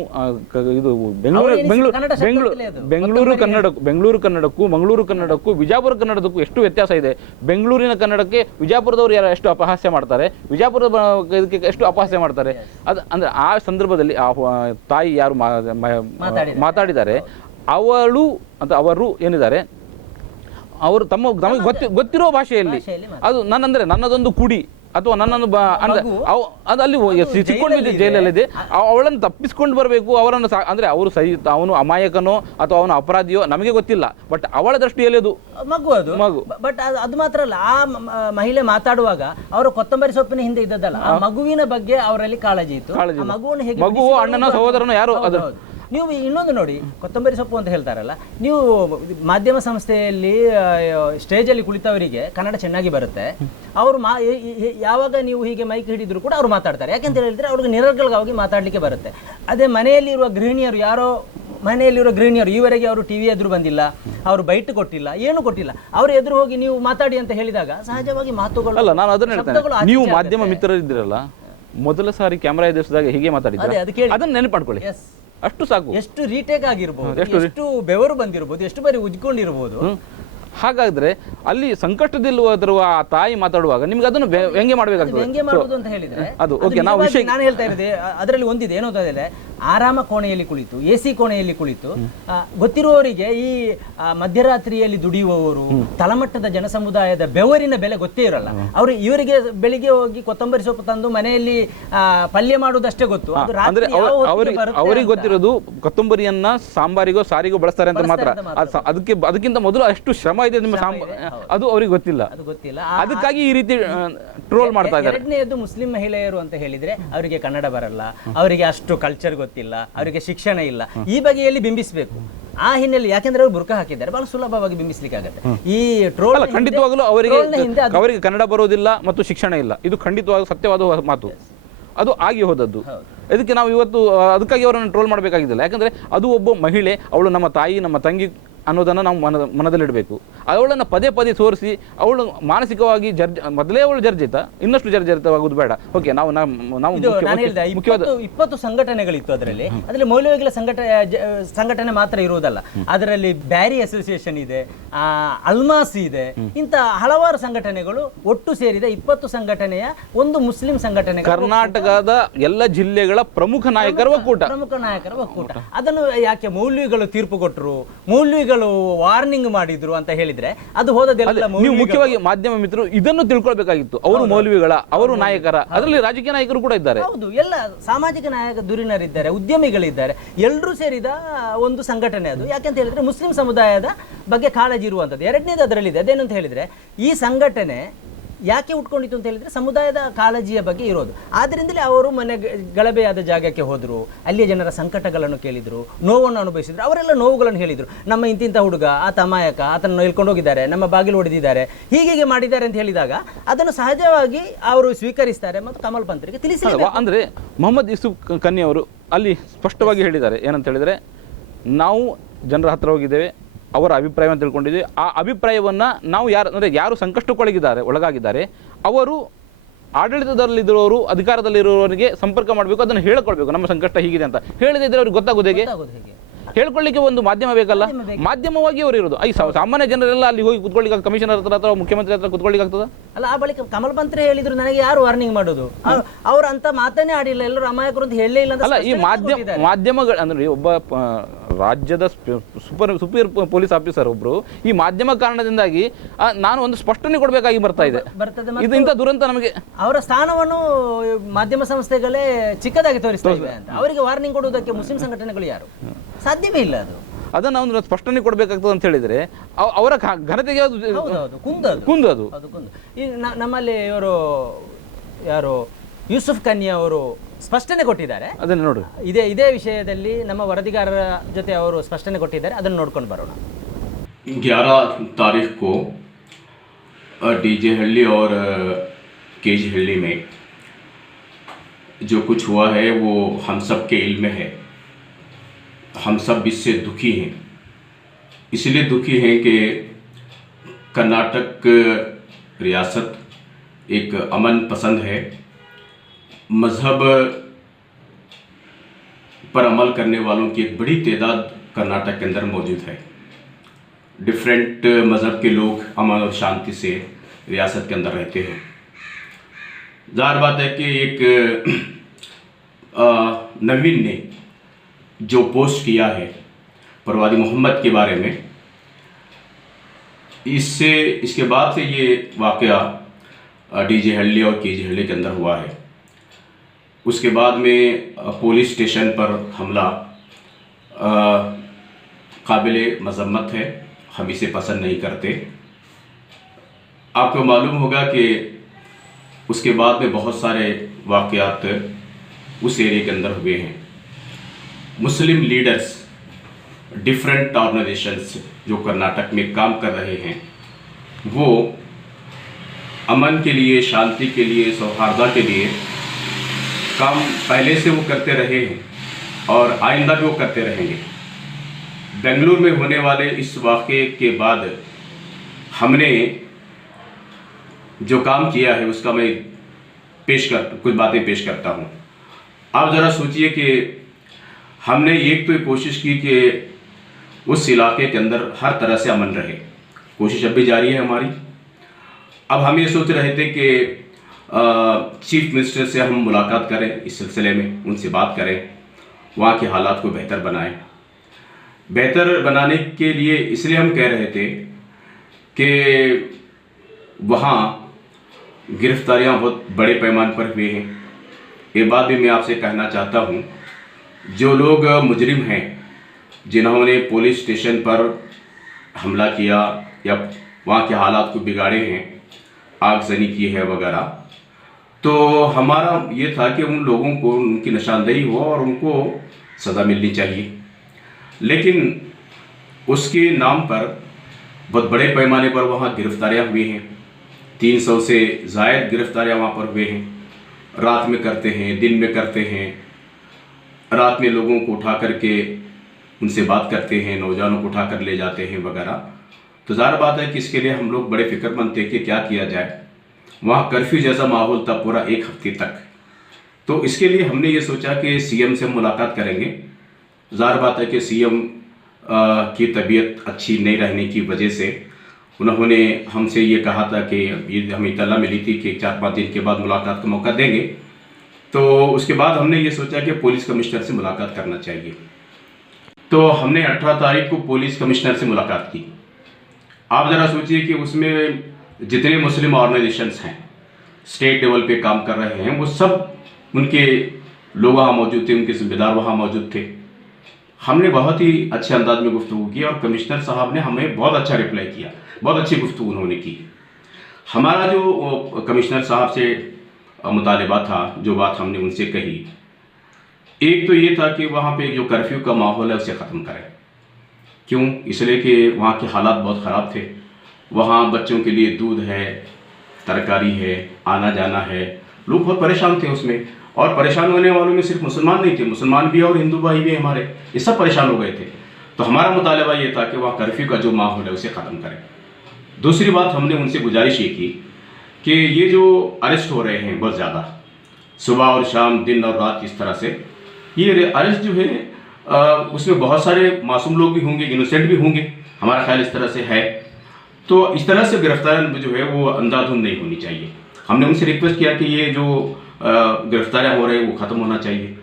ಇದು ಬೆಂಗಳೂರು ಕನ್ನಡಕ್ಕೂ ಮಂಗಳೂರು ಕನ್ನಡಕ್ಕೂ ವಿಜಯಪುರ ಕನ್ನಡಕ್ಕೂ ಎಷ್ಟು ವ್ಯತ್ಯಾಸ ಇದೆ. ಬೆಂಗಳೂರಿನ ಕನ್ನಡಕ್ಕೆ ವಿಜಯಪುರದವರು ಯಾರು ಎಷ್ಟು ಅಪಹಾಸ್ಯ ಮಾಡ್ತಾರೆ, ವಿಜಯಪುರದ ಇದಕ್ಕೆ ಎಷ್ಟು ಅಪಹಾಸ್ಯ ಮಾಡ್ತಾರೆ. ಅದು ಅಂದ್ರೆ ಆ ಸಂದರ್ಭದಲ್ಲಿ ಆ ತಾಯಿ ಯಾರು ಮಾತಾಡಿದ್ದಾರೆ ಅವರು ಏನಿದ್ದಾರೆ, ಅವರು ನಮಗೆ ಗೊತ್ತಿರೋ ಭಾಷೆಯಲ್ಲಿ ಅದು ನನ್ನದೊಂದು ಕುಡಿ ಅಥವಾ ನನ್ನನ್ನು ಅದು ಅಲ್ಲಿ ಸಿಕ್ಕೊಂಡಿದ್ದೆ, ಜೈಲಲ್ಲಿದೆ. ಅವಳನ್ನು ತಪ್ಪಿಸ್ಕೊಂಡು ಬರಬೇಕು, ಅವರನ್ನು ಅಂದ್ರೆ ಅವರು ಅವನು ಅಮಾಯಕನೋ ಅಥವಾ ಅವನು ಅಪರಾಧಿಯೋ ನಮಗೆ ಗೊತ್ತಿಲ್ಲ. ಬಟ್ ಅವಳ ದೃಷ್ಟಿಯಲ್ಲಿ ಅದು ಮಗು. ಬಟ್ ಅದು ಮಾತ್ರ ಅಲ್ಲ, ಆ ಮಹಿಳೆ ಮಾತಾಡುವಾಗ ಅವರು ಕೊತ್ತಂಬರಿ ಸೊಪ್ಪಿನ ಹಿಂದೆ ಇದ್ದದ್ದಲ್ಲ, ಆ ಮಗುವಿನ ಬಗ್ಗೆ ಅವರಲ್ಲಿ ಕಾಳಜಿ ಇತ್ತು. ಮಗುವು ಅಣ್ಣನ ಸಹೋದರನೋ ಯಾರು. ನೀವು ಇನ್ನೊಂದು ನೋಡಿ, ಕೊತ್ತಂಬರಿ ಸೊಪ್ಪು ಅಂತ ಹೇಳ್ತಾರಲ್ಲ, ನೀವು ಮಾಧ್ಯಮ ಸಂಸ್ಥೆಯಲ್ಲಿ ಸ್ಟೇಜಲ್ಲಿ ಕುಳಿತವರಿಗೆ ಕನ್ನಡ ಚೆನ್ನಾಗಿ ಬರುತ್ತೆ. ಅವರು ಯಾವಾಗ ನೀವು ಹೀಗೆ ಮೈಕ್ ಹಿಡಿದ್ರು ಕೂಡ ಅವ್ರು ಮಾತಾಡ್ತಾರೆ. ಯಾಕೆಂತ ಹೇಳಿದ್ರೆ ಅವ್ರಿಗೆ ನಿರರ್ಗಳವಾಗಿ ಮಾತಾಡಲಿಕ್ಕೆ ಬರುತ್ತೆ. ಅದೇ ಮನೆಯಲ್ಲಿರುವ ಗೃಹಿಣಿಯರು, ಯಾರೋ ಮನೆಯಲ್ಲಿರುವ ಗೃಹಿಣಿಯರು ಈವರೆಗೆ ಅವರು ಟಿವಿ ಎದುರು ಬಂದಿಲ್ಲ, ಅವರು ಬೈಟ್ ಕೊಟ್ಟಿಲ್ಲ, ಏನು ಕೊಟ್ಟಿಲ್ಲ. ಅವ್ರ ಎದುರು ಹೋಗಿ ನೀವು ಮಾತಾಡಿ ಅಂತ ಹೇಳಿದಾಗ ಸಹಜವಾಗಿ ಮಾತುಗಳು ಅಲ್ಲ. ನಾನು ಅದನ್ನ ಹೇಳ್ತೇನೆ, ನೀವು ಮಾಧ್ಯಮ ಮಿತ್ರರಿದ್ದೀರಲ್ಲ, ಮೊದಲ ಸಾರಿ ಕ್ಯಾಮರಾ ಎದುರಿಸಿದಾಗ ಹೀಗೆ ಮಾತಾಡಿದ್ರೆ ಅದನ್ನ ನೆನಪು ಮಾಡ್ಕೊಳ್ಳಿ, ಅಷ್ಟು ಸಾಕು. ಎಷ್ಟು ರೀಟೇಕ್ ಆಗಿರ್ಬೋದು, ಎಷ್ಟು ಬೆವರು ಬಂದಿರಬಹುದು, ಎಷ್ಟು ಬಾರಿ ಉಜ್ಕೊಂಡಿರಬಹುದು. ಹಾಗಾದ್ರೆ ಅಲ್ಲಿ ಸಂಕಷ್ಟದಲ್ಲಿರುವ ಆ ತಾಯಿ ಮಾತಾಡುವಾಗ ನಿಮ್ಗೆ ಅದನ್ನು ವ್ಯಂಗ್ಯ ಮಾಡಬೇಕಾಗ್ತದೆ. ವ್ಯಂಗ್ಯ ಮಾಡುವುದು ಅಂತ ಹೇಳಿದ್ರೆ ಅದು ಓಕೆ. ನಾವು ನಾನು ಹೇಳ್ತಾ ಇರೋದು ಅದರಲ್ಲಿ ಒಂದಿದೆ, ಏನೋ ಆರಾಮ ಕೋಣೆಯಲ್ಲಿ ಕುಳಿತು AC ಕೋಣೆಯಲ್ಲಿ ಕುಳಿತು ಗೊತ್ತಿರುವವರಿಗೆ ಈ ಮಧ್ಯರಾತ್ರಿಯಲ್ಲಿ ದುಡಿಯುವವರು ತಳಮಟ್ಟದ ಜನಸಮುದಾಯದ ಬೆವರಿನ ಬೆಲೆ ಗೊತ್ತೇ ಇರಲ್ಲ. ಇವರಿಗೆ ಬೆಳಿಗ್ಗೆ ಹೋಗಿ ಕೊತ್ತಂಬರಿ ಸೊಪ್ಪು ತಂದು ಮನೆಯಲ್ಲಿ ಪಲ್ಯ ಮಾಡುವುದಷ್ಟೇ ಗೊತ್ತು. ಅದು ಅಂದ್ರೆ ರಾತ್ರಿ ಯಾವ ಹೊತ್ತಿಗೆ ಬರುತ್ತೆ ಅವರಿಗೆ ಅಂತ. ಗೊತ್ತಿರೋದು ಕೊತ್ತಂಬರಿಯನ್ನ ಸಾಂಬಾರಿಗೋ ಸಾರಿಗೋ ಬಳಸ್ತಾರೆ ಅಂತ ಮಾತ್ರ. ಅದಕ್ಕಿಂತ ಮೊದಲು ಅಷ್ಟು ಶ್ರಮ ಇದೆ ನಿಮ್ಮ ಅದು ಅವ್ರಿಗೆ ಗೊತ್ತಿಲ್ಲ. ಅದು ಗೊತ್ತಿಲ್ಲ. ಅದಕ್ಕಾಗಿ ಈ ರೀತಿ ಟ್ರೋಲ್ ಮಾಡ್ತಾ ಇದ್ದಾರೆ. ಎರಡನೆಯದು ಮುಸ್ಲಿಂ ಮಹಿಳೆಯರು ಅಂತ ಹೇಳಿದ್ರೆ ಅವರಿಗೆ ಕನ್ನಡ ಬರಲ್ಲ, ಅವರಿಗೆ ಅಷ್ಟು ಕಲ್ಚರ್ ಗೊತ್ತಿಲ್ಲ, ಅವರಿಗೆ ಶಿಕ್ಷಣ ಇಲ್ಲ, ಈ ಬಗೆಯಲ್ಲಿ ಬಿಂಬಿಸಬೇಕು. ಆ ಹಿನ್ನೆಲೆ ಯಾಕೆಂದ್ರೆ ಅವರು ಬುರ್ಕ ಹಾಕಿದ್ದಾರೆ, ಬಹಳ ಸುಲಭವಾಗಿ ಬಿಂಬಿಸ್ಲಿಕ್ಕೆ ಆಗುತ್ತೆ. ಈ ಟ್ರೋಲ್ ಖಂಡಿತವಾಗಲೂ ಅವರಿಗೆ ಕನ್ನಡ ಬರೋದಿಲ್ಲ ಮತ್ತು ಶಿಕ್ಷಣ ಇಲ್ಲ, ಇದು ಖಂಡಿತವಾಗೂ ಸತ್ಯವಾದ ಮಾತು. ಅದು ಆಗಿ ಹೋದದ್ದು. ಇದಕ್ಕೆ ನಾವು ಇವತ್ತು ಅದಕ್ಕಾಗಿ ಅವರನ್ನು ಟ್ರೋಲ್ ಮಾಡಬೇಕಾಗಿದ್ದಿಲ್ಲ. ಯಾಕಂದ್ರೆ ಅದು ಒಬ್ಬ ಮಹಿಳೆ, ಅವಳು ನಮ್ಮ ತಾಯಿ, ನಮ್ಮ ತಂಗಿ ಅನ್ನೋದನ್ನು ನಾವು ಮನದಲ್ಲಿಡಬೇಕು. ಅವಳನ್ನು ಪದೇ ಪದೇ ತೋರಿಸಿ ಅವಳು ಮಾನಸಿಕವಾಗಿ ಮೊದಲೇ ಅವಳು ಜರ್ಜಿತ, ಇನ್ನಷ್ಟು ಜರ್ಜರಿತವಾಗುವುದು ಬೇಡ. ಓಕೆ, ನಾವು ಮುಖ್ಯವಾದ 20 ಸಂಘಟನೆಗಳಿತ್ತು ಅದರಲ್ಲಿ ಮೌಲ್ಯವಾದ ಸಂಘಟನೆ ಮಾತ್ರ ಇರುವುದಲ್ಲ, ಅದರಲ್ಲಿ ಬ್ಯಾರಿ ಅಸೋಸಿಯೇಷನ್ ಇದೆ, ಅಲ್ಮಾಸ್ ಇದೆ, ಇಂಥ ಹಲವಾರು ಸಂಘಟನೆಗಳು ಒಟ್ಟು ಸೇರಿದ 20 ಸಂಘಟನೆಯ ಒಂದು ಮುಸ್ಲಿಂ ಸಂಘಟನೆ, ಕರ್ನಾಟಕದ ಎಲ್ಲ ಜಿಲ್ಲೆಗಳ ಪ್ರಮುಖ ನಾಯಕರ ಒಕ್ಕೂಟ. ಅದನ್ನು ಯಾಕೆ ಮೌಲ್ವಿಗಳು ತೀರ್ಪು ಕೊಟ್ಟರು, ಮೌಲ್ವಿಗಳು ವಾರ್ನಿಂಗ್ ಮಾಡಿದ್ರು ಅಂತ ಹೇಳಿದ್ರೆ ಅದು ಹೋದದೆಲ್ಲ ನೀವು ಮುಖ್ಯವಾಗಿ ಮಾಧ್ಯಮ ಮಿತ್ರರು ಇದನ್ನು ತಿಳ್ಕೊಳ್ಬೇಕಾಗಿತ್ತು. ಅವರು ಮೌಲ್ವಿಗಳ, ಅವರು ನಾಯಕರ, ಅದರಲ್ಲಿ ರಾಜಕೀಯ ನಾಯಕರು ಕೂಡ ಇದ್ದಾರೆ. ಹೌದು, ಎಲ್ಲ ಸಾಮಾಜಿಕ ನಾಯಕ ಧುರೀಣರಿದ್ದಾರೆ, ಉದ್ಯಮಿಗಳಿದ್ದಾರೆ, ಎಲ್ಲರೂ ಸೇರಿದ ಒಂದು ಸಂಘಟನೆ ಅದು. ಯಾಕೆಂತ ಹೇಳಿದ್ರೆ ಮುಸ್ಲಿಂ ಸಮುದಾಯದ ಬಗ್ಗೆ ಕಾಳಜಿ ಇರುವಂಥದ್ದು. ಎರಡನೇದು ಅದರಲ್ಲಿದೆ, ಅದೇನಂತ ಹೇಳಿದ್ರೆ ಈ ಸಂಘಟನೆ ಯಾಕೆ ಉಟ್ಕೊಂಡಿತ್ತು ಅಂತ ಹೇಳಿದ್ರೆ ಸಮುದಾಯದ ಕಾಳಜಿಯ ಬಗ್ಗೆ ಇರೋದು. ಆದ್ರಿಂದಲೇ ಅವರು ಮನೆ ಗಲಭೆಯಾದ ಜಾಗಕ್ಕೆ ಹೋದ್ರು, ಅಲ್ಲಿಯ ಜನರ ಸಂಕಟಗಳನ್ನು ಕೇಳಿದ್ರು, ನೋವನ್ನು ಅನುಭವಿಸಿದ್ರು, ಅವರೆಲ್ಲ ನೋವುಗಳನ್ನು ಹೇಳಿದ್ರು. ನಮ್ಮ ಇಂತಿಂಥ ಹುಡುಗ, ಆತ ಅಮಾಯಕ, ಆತನನ್ನು ಹೇಳ್ಕೊಂಡು ಹೋಗಿದ್ದಾರೆ, ನಮ್ಮ ಬಾಗಿಲು ಹೊಡೆದಿದ್ದಾರೆ, ಹೀಗೆ ಮಾಡಿದ್ದಾರೆ ಅಂತ ಹೇಳಿದಾಗ ಅದನ್ನು ಸಹಜವಾಗಿ ಅವರು ಸ್ವೀಕರಿಸ್ತಾರೆ ಮತ್ತು ಕಮಲ್ ಪಂತ್ರಿಗೆ ತಿಳಿಸಿ. ಅಂದ್ರೆ ಮೊಹಮ್ಮದ್ ಯೂಸುಫ್ ಕನ್ನಿ ಅವರು ಅಲ್ಲಿ ಸ್ಪಷ್ಟವಾಗಿ ಹೇಳಿದ್ದಾರೆ, ಏನಂತ ಹೇಳಿದ್ರೆ ನಾವು ಜನರ ಹತ್ರ ಹೋಗಿದ್ದೇವೆ, ಅವರ ಅಭಿಪ್ರಾಯವನ್ನು ತಿಳ್ಕೊಂಡಿದ್ದೀವಿ. ಆ ಅಭಿಪ್ರಾಯವನ್ನು ನಾವು ಯಾರು ಒಳಗಾಗಿದ್ದಾರೆ ಅವರು ಆಡಳಿತದಲ್ಲಿರುವವರು, ಅಧಿಕಾರದಲ್ಲಿರುವವರಿಗೆ ಸಂಪರ್ಕ ಮಾಡಬೇಕು, ಅದನ್ನು ಹೇಳ್ಕೊಳ್ಬೇಕು. ನಮ್ಮ ಸಂಕಷ್ಟ ಹೀಗಿದೆ ಅಂತ ಹೇಳಿದ್ರೆ ಅವ್ರಿಗೆ ಗೊತ್ತಾಗೋದು ಹೇಗೆ? ಹೇಳ್ಕೊಳ್ಳಿಕ್ಕೆ ಒಂದು ಮಾಧ್ಯಮ ಬೇಕಲ್ಲ, ಮಾಧ್ಯಮವಾಗಿ ಅವರು ಇರೋದು. ಈ ಸಾಮಾನ್ಯ ಜನರೆಲ್ಲ ಅಲ್ಲಿ ಹೋಗಿ ಕುತ್ಕೊಳ್ಳಿಕ್ಕೆ, ಕಮಿಷನರ್ ಹತ್ರ ಅಥವಾ ಮುಖ್ಯಮಂತ್ರಿ ಹತ್ರ ಕುತ್ಕೊಳ್ಳಿಕ್ಕೆ ಆಗ್ತದ? ಅಲ್ಲ, ಆ ಬಳಿಕ ಕಮಲ್ ಪಂತ್ರೆ ಹೇಳಿದ್ರು, ನನಗೆ ಯಾರು ವಾರ್ನಿಂಗ್ ಮಾಡೋದು, ಅವ್ರು ಅಂತ ಮಾತನ್ನೇ ಆಡಿಲ್ಲ, ಎಲ್ಲರೂ ಅಮಾಯಕರು ಅಂತ ಹೇಳಲೇ ಇಲ್ಲ. ಅಲ್ಲ, ಈ ಮಾಧ್ಯಮಗಳು ಅಂದ್ರೆ ಒಬ್ಬ ರಾಜ್ಯದ ಸುಪೀರಿಯರ್ ಪೊಲೀಸ್ ಆಫೀಸರ್ ಒಬ್ರು ಈ ಮಾಧ್ಯಮ ಕಾರಣದಿಂದಾಗಿ ನಾನು ಒಂದು ಸ್ಪಷ್ಟನೆ ಕೊಡಬೇಕಾಗಿ ಬರ್ತಾ ಇದೆ. ಇಂಥ ದುರಂತ ನಮಗೆ ಅವರ ಸ್ಥಾನವನ್ನು ಮಾಧ್ಯಮ ಸಂಸ್ಥೆಗಳೇ ಚಿಕ್ಕದಾಗಿ ತೋರಿಸ್ತಾ ಇವೆ ಅಂತ ಅವರಿಗೆ ವಾರ್ನಿಂಗ್ ಕೊಡುವುದಕ್ಕೆ ಮುಸ್ಲಿಂ ಸಂಘಟನೆಗಳು ಯಾರು ಸಾಧ್ಯವೇ ಇಲ್ಲ. ಅದನ್ನು ಒಂದು ಸ್ಪಷ್ಟನೆ ಕೊಡಬೇಕಾಗ್ತದೆ ಅಂತ ಹೇಳಿದ್ರೆ ಅವರ ಘನತೆಗೆ ಕುಂದು. ನಮ್ಮಲ್ಲಿ ಇವರು ಯಾರು ಯೂಸುಫ್ ಕನ್ನಿ ಅವರು ಸ್ಪಷ್ಟನೆ ಕೊಟ್ಟಿದ್ದಾರೆ, ಅದನ್ನು ನೋಡು. ಇದೇ ವಿಷಯದಲ್ಲಿ ನಮ್ಮ ವರದಿಗಾರರ ಜೊತೆ ಅವರು ಸ್ಪಷ್ಟನೆ ಕೊಟ್ಟಿದ್ದಾರೆ, ಅದನ್ನು ನೋಡ್ಕೊಂಡು ಬರೋಣ. 11 तारीख को डीजे हल्ली और केजी हल्ली में जो कुछ हुआ है वो हम सब के इल्म में है. हम सब इससे दुखी हैं. इसलिए दुखी हैं कि कर्नाटक रियासत एक अमन पसंद है, मज़हब पर अमल करने वालों की एक बड़ी तादाद कर्नाटक के अंदर मौजूद है. डिफरेंट मज़हब के लोग अमन और शांति से रियासत के अंदर रहते हैं. ज़ाहिर बात है कि एक नवीन ने जो पोस्ट किया है परवादी मोहम्मद के बारे में, इसके बाद से ये वाक़या डीजे हल्ली और केजी हल्ली के अंदर हुआ है. उसके बाद में पुलिस स्टेशन पर हमला काबिले मज़म्मत है, हम इसे पसंद नहीं करते. आपको मालूम होगा कि उसके बाद में बहुत सारे वाक़यात उस एरिया के अंदर हुए हैं. मुस्लिम लीडर्स, डिफरेंट ऑर्गेनाइजेशंस जो कर्नाटक में काम कर रहे हैं, वो अमन के लिए, शांति के लिए, सौहार्द के लिए काम पहले से वो करते रहे हैं और आइंदा भी वो करते रहेंगे. बेंगलुरु में होने वाले इस वाक़े के बाद हमने जो काम किया है उसका मैं कुछ बातें पेश करता हूँ. आप ज़रा सोचिए कि हमने एक तो कोशिश की कि उस इलाके के अंदर हर तरह से अमन रहे. कोशिश अब भी जारी है हमारी. अब हम ये सोच रहे थे कि चीफ मिनिस्टर से हम मुलाकात करें, इस सिलसिले में उनसे बात करें वहाँ के हालात को बेहतर बनाएं। बेहतर बनाने के लिए इसलिए हम कह रहे थे कि वहाँ गिरफ्तारियाँ बहुत बड़े पैमाने पर हुए हैं। ये बात भी मैं आपसे कहना चाहता हूँ, जो लोग मुजरिम हैं, जिन्होंने पुलिस स्टेशन पर हमला किया या वहाँ के हालात को बिगाड़े हैं, आगजनी की है वगैरह, तो हमारा ये था कि उन लोगों को उनकी निशानदेही हो और उनको सज़ा मिलनी चाहिए। लेकिन उसके नाम पर बहुत बड़े पैमाने पर वहाँ गिरफ्तारियाँ हुई हैं। 300 से ज़ायद गिरफ्तारियाँ वहाँ पर हुए हैं। रात में करते हैं, दिन में करते हैं, रात में लोगों को उठा करके उनसे बात करते हैं, नौजवानों को उठा कर ले जाते हैं वगैरह। तो ज़ाहिर बात है कि इसके लिए हम लोग बड़े फिक्रमंद थे कि क्या किया जाए। वहाँ कर्फ्यू जैसा माहौल था पूरा 1 हफ्ते तक। तो इसके लिए हमने ये सोचा कि सीएम से मुलाकात करेंगे। ज़ाहिर बात है कि सीएम की तबीयत अच्छी नहीं रहने की वजह से उन्होंने हमसे ये कहा था कि ये हमें इत्तला मिली थी कि 4-5 दिन के बाद मुलाकात का मौका देंगे। तो उसके बाद हमने ये सोचा कि पुलिस कमिश्नर से मुलाकात करना चाहिए। तो हमने 18 तारीख को पुलिस कमिश्नर से मुलाकात की। आप ज़रा सोचिए कि उसमें जितने मुस्लिम ऑर्गेनाइजेशंस हैं, स्टेट लेवल पे काम कर रहे हैं, वो सब उनके लोग वहाँ मौजूद थे, उनके जिम्मेदार वहाँ मौजूद थे। हमने बहुत ही अच्छे अंदाज में गुफ्तगू की और कमिश्नर साहब ने हमें बहुत अच्छा रिप्लाई किया, बहुत अच्छी गुफ्तगू उन्होंने की। हमारा जो कमिश्नर साहब से मुतालिबा था, जो बात हमने उनसे कही, एक तो ये था कि वहाँ पे जो कर्फ्यू का माहौल है उसे ख़त्म करें। क्यों? इसलिए कि वहाँ के हालात बहुत ख़राब थे। वहाँ बच्चों के लिए दूध है, तरकारी है, आना जाना है, लोग बहुत परेशान थे उसमें। और परेशान होने वालों में सिर्फ मुसलमान नहीं थे, मुसलमान भी और हिंदू भाई भी हमारे, ये सब परेशान हो गए थे। तो हमारा मुतालबा ये था कि वहाँ कर्फ्यू का जो माहौल है उसे ख़त्म करें। दूसरी बात, हमने उनसे गुजारिश ये की कि ये जो अरेस्ट हो रहे हैं बहुत ज़्यादा, सुबह और शाम, दिन और रात, इस तरह से ये अरेस्ट जो है उसमें बहुत सारे मासूम लोग भी होंगे, इनोसेंट भी होंगे, हमारा ख्याल इस तरह से है। तो इस तरह से गिरफ्तारी जो है वो अंधाधुंध नहीं होनी चाहिए। हमने उनसे रिक्वेस्ट किया कि ये जो गिरफ्तारियाँ हो रही है वो ख़त्म होना चाहिए।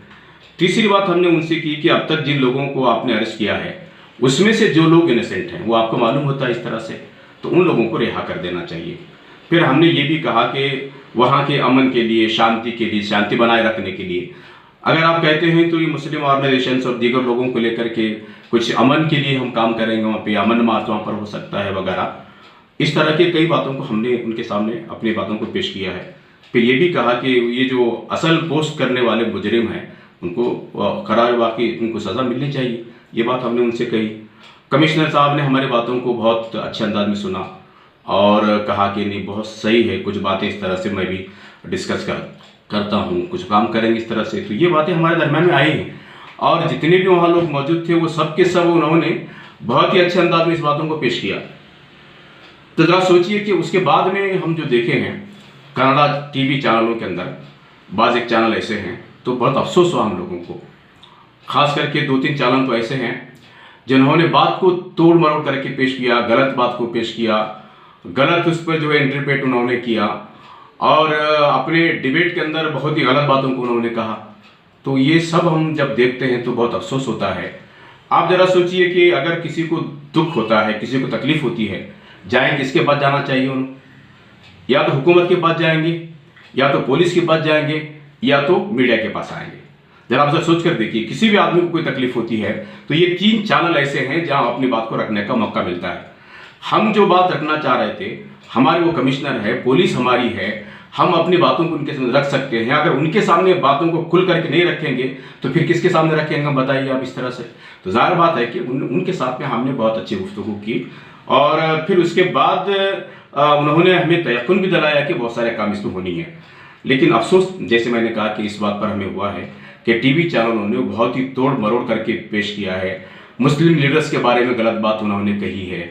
तीसरी बात हमने उनसे की कि अब तक जिन लोगों को आपने अरेस्ट किया है उसमें से जो लोग इनोसेंट हैं, वो आपको मालूम होता है इस तरह से, तो उन लोगों को रिहा कर देना चाहिए। फिर हमने ये भी कहा कि वहाँ के अमन के लिए, शांति के लिए, शांति बनाए रखने के लिए, अगर आप कहते हैं तो ये मुस्लिम ऑर्गेनाइजेशंस और दीगर लोगों को लेकर के कुछ अमन के लिए हम काम करेंगे, वहाँ पे अमन मार्च वहाँ पर हो सकता है वगैरह। इस तरह के कई बातों को हमने उनके सामने अपनी बातों को पेश किया है। फिर ये भी कहा कि ये जो असल पोस्ट करने वाले मुजरिम हैं उनको करार वाकई उनको सज़ा मिलनी चाहिए, ये बात हमने उनसे कही। कमिश्नर साहब ने हमारी बातों को बहुत अच्छे अंदाज में सुना और कहा कि नहीं, बहुत सही है, कुछ बातें इस तरह से मैं भी डिस्कस करता हूँ, कुछ काम करेंगे इस तरह से। तो ये बातें हमारे दरम्यान में आई हैं और जितने भी वहाँ लोग मौजूद थे वो सब के सब उन्होंने बहुत ही अच्छे अंदाज में इस बातों को पेश किया। तो ज़रा सोचिए कि उसके बाद में हम जो देखे हैं कन्नड़ा टीवी चैनलों के अंदर बाज़ एक चैनल ऐसे हैं, तो बहुत अफसोस हुआ हम लोगों को। ख़ास करके 2-3 चैनल तो ऐसे हैं जिन्होंने बात को तोड़ मरोड़ करके पेश किया, गलत बात को पेश किया, गलत उस पर जो है इंटरप्रेट उन्होंने किया और अपने डिबेट के अंदर बहुत ही गलत बातों को उन्होंने कहा। तो ये सब हम जब देखते हैं तो बहुत अफसोस होता है। आप ज़रा सोचिए कि अगर किसी को दुख होता है, किसी को तकलीफ़ होती है, जाएं किसके पास जाना चाहिए उन्हें? या तो हुकूमत के पास जाएंगे, या तो पुलिस के पास जाएंगे, या तो मीडिया के पास आएंगे। जरा आप सोच कर देखिए, किसी भी आदमी को कोई तकलीफ होती है तो ये 3 चैनल ऐसे हैं जहां अपनी बात को रखने का मौका मिलता है। हम जो बात रखना चाह रहे थे, हमारे वो कमिश्नर है, पुलिस हमारी है, हम अपनी बातों को उनके सामने रख सकते हैं। अगर उनके सामने बातों को खुल करके नहीं रखेंगे तो फिर किसके सामने रखेंगे, बताइए आप इस तरह से। तो जाहिर बात है कि उनके साथ में हमने बहुत अच्छी गुफ्तगू की और फिर उसके बाद उन्होंने हमें तयक़ुन भी दिलाया कि बहुत सारे काम इसमें होनी है। लेकिन अफसोस, जैसे मैंने कहा, कि इस बात पर हमें हुआ है कि टीवी चैनलों ने बहुत ही तोड़ मरोड़ करके पेश किया है। मुस्लिम लीडर्स के बारे में गलत बात उन्होंने कही है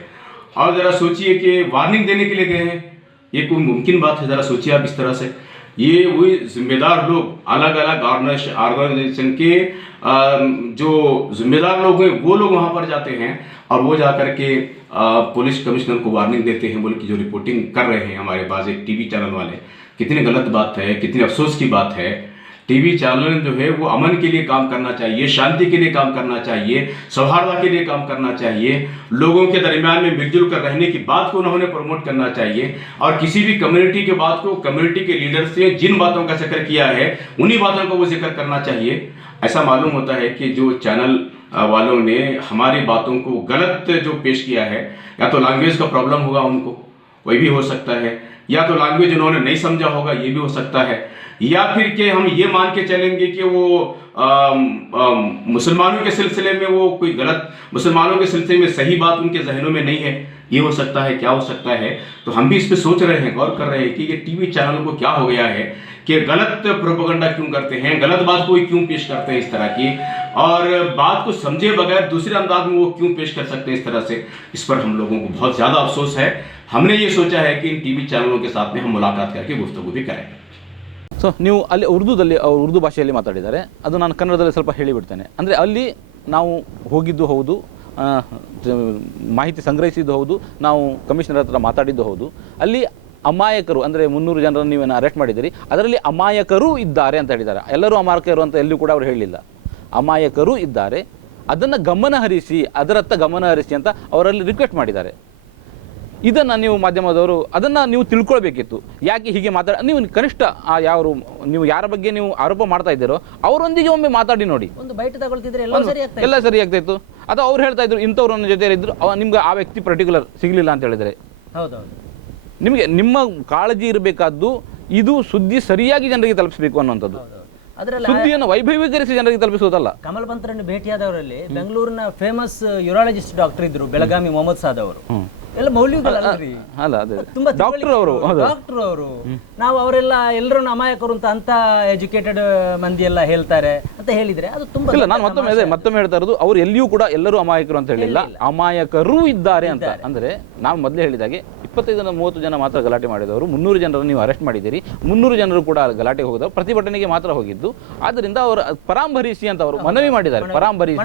और ज़रा सोचिए कि वार्निंग देने के लिए गए हैं, ये कोई मुमकिन बात है? ज़रा सोचिए आप इस तरह से। ये वही जिम्मेदार लोग, अलग अलग ऑर्गेनाइजेशन के जो जिम्मेदार लोग हैं वो लोग वहाँ पर जाते हैं और वो जा कर के पुलिस कमिश्नर को वार्निंग देते हैं, बोल की जो रिपोर्टिंग कर रहे हैं हमारे पास एक टीवी चैनल वाले। कितनी गलत बात है, कितनी अफसोस की बात है टीवी चैनल जो है वो अमन के लिए काम करना चाहिए, शांति के लिए काम करना चाहिए, सौहार्द के लिए काम करना चाहिए, लोगों के दरमियान में मिलजुल कर रहने की बात को उन्होंने प्रमोट करना चाहिए, और किसी भी कम्युनिटी के बात को कम्युनिटी के लीडर से जिन बातों का जिक्र किया है उन्हीं बातों को वो जिक्र करना चाहिए। ऐसा मालूम होता है कि जो चैनल वालों ने हमारी बातों को गलत जो पेश किया है, या तो लैंग्वेज का प्रॉब्लम होगा उनको, वही भी हो सकता है, या तो लैंग्वेज उन्होंने नहीं समझा होगा, ये भी हो सकता है, या फिर कि हम ये मान के चलेंगे कि वो मुसलमानों के सिलसिले में वो कोई गलत, मुसलमानों के सिलसिले में सही बात उनके जहनों में नहीं है, ये हो सकता है, क्या हो सकता है। तो हम भी इस पे सोच रहे हैं, गौर कर रहे हैं कि ये टीवी चैनलों को क्या हो गया है कि गलत प्रोपेगेंडा क्यों करते हैं, गलत बात को क्यों पेश करते हैं इस तरह की, और बात को समझे बगैर दूसरे अंदाज में वो क्यों पेश कर सकते हैं इस तरह से। इस पर हम लोगों को बहुत ज़्यादा अफसोस है। हमने ये सोचा है कि इन टीवी चैनलों के साथ में हम मुलाकात करके गुफ्तगू भी करें। ಸೊ ನೀವು ಅಲ್ಲಿ ಉರ್ದುದಲ್ಲಿ ಉರ್ದು ಭಾಷೆಯಲ್ಲಿ ಮಾತಾಡಿದ್ದಾರೆ, ಅದು ನಾನು ಕನ್ನಡದಲ್ಲಿ ಸ್ವಲ್ಪ ಹೇಳಿಬಿಡ್ತೇನೆ. ಅಂದರೆ ಅಲ್ಲಿ ನಾವು ಹೋಗಿದ್ದು ಹೌದು, ಮಾಹಿತಿ ಸಂಗ್ರಹಿಸಿದ್ದು ಹೌದು, ನಾವು ಕಮಿಷನರ್ ಹತ್ರ ಮಾತಾಡಿದ್ದು ಹೌದು. ಅಲ್ಲಿ ಅಮಾಯಕರು ಅಂದರೆ 300 ಜನರನ್ನು ನೀವೇನು ಅರೆಸ್ಟ್ ಮಾಡಿದ್ದೀರಿ, ಅದರಲ್ಲಿ ಅಮಾಯಕರು ಇದ್ದಾರೆ ಅಂತ ಹೇಳಿದ್ದಾರೆ. ಎಲ್ಲರೂ ಅಮಾಯಕರು ಅಂತ ಎಲ್ಲಿಯೂ ಕೂಡ ಅವರು ಹೇಳಲಿಲ್ಲ. ಅಮಾಯಕರು ಇದ್ದಾರೆ, ಅದನ್ನು ಗಮನಹರಿಸಿ, ಅದರತ್ತ ಗಮನಹರಿಸಿ ಅಂತ ಅವರಲ್ಲಿ ರಿಕ್ವೆಸ್ಟ್ ಮಾಡಿದ್ದಾರೆ. ಇದನ್ನು ನೀವು ಮಾಧ್ಯಮದವರು ಅದನ್ನು ನೀವು ತಿಳ್ಕೊಳ್ಬೇಕಿತ್ತು. ಯಾಕೆ ಹೀಗೆ ನೀವು ಕನಿಷ್ಠ ನೀವು ಯಾರ ಬಗ್ಗೆ ನೀವು ಆರೋಪ ಮಾಡ್ತಾ ಇದ್ದೀರೋ ಅವರೊಂದಿಗೆ ಒಮ್ಮೆ ಮಾತಾಡಿ ನೋಡಿ, ಒಂದು ಬೈಟ್ ತಗೊಳ್ತಿದ್ರೆ ಎಲ್ಲ ಸರಿ ಆಗ್ತಾ ಇತ್ತು. ಅಥವಾ ಅವ್ರು ಹೇಳ್ತಾ ಇದ್ರು ಇಂಥವ್ರು ನನ್ನ ಜೊತೆ ಇದ್ರು, ನಿಮ್ಗೆ ಆ ವ್ಯಕ್ತಿ ಪರ್ಟಿಕ್ಯುಲರ್ ಸಿಗಲಿಲ್ಲ ಅಂತ ಹೇಳಿದರೆ, ಹೌದೌದು, ನಿಮಗೆ ನಿಮ್ಮ ಕಾಳಜಿ ಇರಬೇಕಾದ್ದು ಇದು ಸುದ್ದಿ ಸರಿಯಾಗಿ ಜನರಿಗೆ ತಲುಪಿಸಬೇಕು ಅನ್ನುವಂಥದ್ದು. ಸುದ್ದಿಯನ್ನು ವೈಭವೀಕರಿಸಿ ಜನರಿಗೆ ತಲುಪಿಸುವುದಲ್ಲ. ಕಮಲ್ ಪಂತ್ರನ್ನು ಭೇಟಿಯಾದವರಲ್ಲಿ ಬೆಂಗಳೂರಿನ ಫೇಮಸ್ ಯೂರಾಲಜಿಸ್ಟ್ ಡಾಕ್ಟರ್ ಇದ್ರು, ಬೆಳಗಾವಿ ಮೊಹಮ್ಮದ್ ಸಾದ್ ಅವರು, ಎಲ್ಲ ಮೌಲ್ಯಗಳಲ್ರಿ, ತುಂಬಾ ಡಾಕ್ಟರ್ ಅವರು. ನಾವು ಅವರೆಲ್ಲ ಎಲ್ಲರನ್ನು ಅಮಾಯಕರು ಅಂತ ಎಜುಕೇಟೆಡ್ ಮಂದಿ ಎಲ್ಲ ಹೇಳ್ತಾರೆ ಅಂತ ಹೇಳಿದ್ರೆ ಅದು ತುಂಬಾ ಇಲ್ಲ. ನಾನು ಮತ್ತೊಮ್ಮೆ ಹೇಳ್ತಾ ಇರೋದು, ಅವ್ರು ಎಲ್ಲಿಯೂ ಕೂಡ ಎಲ್ಲರೂ ಅಮಾಯಕರು ಅಂತ ಹೇಳಿಲ್ಲ, ಅಮಾಯಕರು ಇದ್ದಾರೆ ಅಂತ. ಅಂದ್ರೆ ನಾವು ಮೊದಲೇ ಹೇಳಿದಾಗೆ 25-30 ಜನ ಮಾತ್ರ ಗಲಾಟೆ ಮಾಡಿದವರು, 300 ಜನರನ್ನು ನೀವು ಅರೆಸ್ಟ್ ಮಾಡಿದ್ದೀರಿ. 300 ಜನರು ಕೂಡ ಗಲಾಟೆಗೆ ಹೋಗಿದ್ದವರು ಪ್ರತಿಭಟನೆಗೆ ಮಾತ್ರ ಹೋಗಿದ್ದು. ಆದ್ದರಿಂದ ಅವರು ಪರಾಂಭರಿಸಿ ಅಂತ ಅವರು ಮನವಿ ಮಾಡಿದ್ದಾರೆ. ಪರಾಂಭರಿಸಿ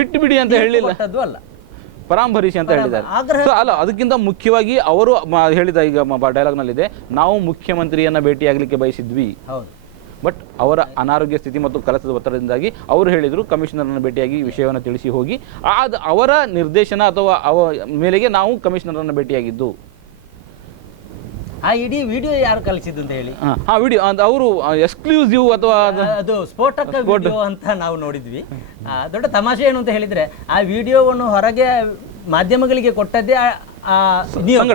ಬಿಟ್ಟು ಬಿಡಿ ಅಂತ ಹೇಳಿಲ್ಲ, ಪರಾಂಭರಿಸಿ ಅಂತ ಹೇಳಿದ್ದಾರೆ. ಅಲ್ಲ, ಅದಕ್ಕಿಂತ ಮುಖ್ಯವಾಗಿ ಅವರು ಹೇಳಿದ ಈಗ ಡೈಲಾಗ್ ನಲ್ಲಿದೆ, ನಾವು ಮುಖ್ಯಮಂತ್ರಿಯನ್ನ ಭೇಟಿಯಾಗಲಿಕ್ಕೆ ಬಯಸಿದ್ವಿ, ಬಟ್ ಅವರ ಅನಾರೋಗ್ಯ ಸ್ಥಿತಿ ಮತ್ತು ಕೆಲಸದ ಒತ್ತಡದಿಂದಾಗಿ ಅವರು ಹೇಳಿದ್ರು ಕಮಿಷನರ್ನ ಭೇಟಿಯಾಗಿ ವಿಷಯವನ್ನು ತಿಳಿಸಿ ಹೋಗಿ, ಅವರ ನಿರ್ದೇಶನ ಅಥವಾ ಮೇಲೆಗೆ ನಾವು ಕಮಿಷನರ್ನ ಭೇಟಿಯಾಗಿದ್ದು. ಆ ಇಡೀ ವಿಡಿಯೋ ಯಾರು ಕಲಿಸಿದ್ದು ಅಂತ ಹೇಳಿ, ಆ ವಿಡಿಯೋ ಅವರು ಎಕ್ಸ್ಕ್ಲೂಸಿವ್ ಅಥವಾ ಅದು ಸ್ಫೋಟಕ ವಿಡಿಯೋ ಅಂತ ನಾವು ನೋಡಿದ್ವಿ. ದೊಡ್ಡ ತಮಾಷೆ ಏನು ಅಂತ ಹೇಳಿದ್ರೆ, ಆ ವಿಡಿಯೋವನ್ನು ಹೊರಗೆ ಮಾಧ್ಯಮಗಳಿಗೆ ಕೊಟ್ಟದ್ದೇ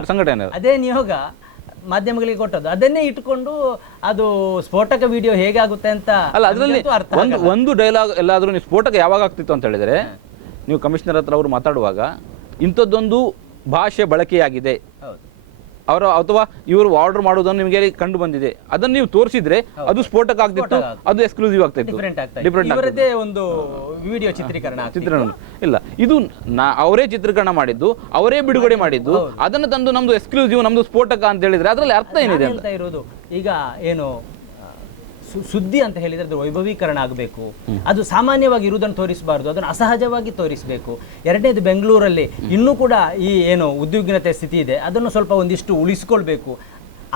ಸಂಘಟನೆ, ಅದೇ ನಿಯೋಗ ಮಾಧ್ಯಮಗಳಿಗೆ ಕೊಟ್ಟದ್ದು, ಅದನ್ನೇ ಇಟ್ಕೊಂಡು ಅದು ಸ್ಫೋಟಕ ವಿಡಿಯೋ ಹೇಗಾಗುತ್ತೆ ಅಂತ. ಅಲ್ಲ, ಅದರಲ್ಲಿ ಒಂದು ಡೈಲಾಗ್ ಎಲ್ಲಾದ್ರೂ ನೀವು ಸ್ಫೋಟಕ ಯಾವಾಗ ಆಗ್ತಿತ್ತು ಅಂತ ಹೇಳಿದ್ರೆ, ನೀವು ಕಮಿಷನರ್ ಹತ್ರ ಅವರು ಮಾತಾಡುವಾಗ ಇಂಥದ್ದೊಂದು ಭಾಷೆ ಬಳಕೆಯಾಗಿದೆ ಅವರು ಅಥವಾ ಇವರು ಆರ್ಡರ್ ಮಾಡುವುದನ್ನು ನಿಮಗೆ ಕಂಡು ಬಂದಿದೆ, ಅದನ್ನು ನೀವು ತೋರಿಸಿದ್ರೆ ಅದು ಸ್ಫೋಟಕ ಆಗ್ತಿತ್ತು, ಅದು ಎಕ್ಸ್ಕ್ಲೂಸಿವ್ ಆಗ್ತಿತ್ತು, ಡಿಫರೆಂಟ್ ಒಂದು ವಿಡಿಯೋ ಚಿತ್ರೀಕರಣ ಇಲ್ಲ. ಇದು ಅವರೇ ಚಿತ್ರೀಕರಣ ಮಾಡಿದ್ದು, ಅವರೇ ಬಿಡುಗಡೆ ಮಾಡಿದ್ದು, ಅದನ್ನು ತಂದು ನಮ್ದು ಎಕ್ಸ್ಕ್ಲೂಸಿವ್, ನಮ್ದು ಸ್ಫೋಟಕ ಅಂತ ಹೇಳಿದ್ರೆ ಅದರಲ್ಲಿ ಅರ್ಥ ಏನಿದೆ ಅಂತ ಇರೋದು. ಈಗ ಏನು ಸುದ್ದಿ ಅಂತ ಹೇಳಿದ್ರೆ ಅದು ವೈಭವೀಕರಣ ಆಗಬೇಕು, ಅದು ಸಾಮಾನ್ಯವಾಗಿ ಇರುವುದನ್ನು ತೋರಿಸಬಾರ್ದು, ಅದನ್ನು ಅಸಹಜವಾಗಿ ತೋರಿಸಬೇಕು. ಎರಡನೇದು, ಬೆಂಗಳೂರಲ್ಲಿ ಇನ್ನೂ ಕೂಡ ಈ ಏನು ಉದ್ವಿಗ್ನತೆ ಸ್ಥಿತಿ ಇದೆ, ಅದನ್ನು ಸ್ವಲ್ಪ ಒಂದಿಷ್ಟು ಉಳಿಸಿಕೊಳ್ಬೇಕು.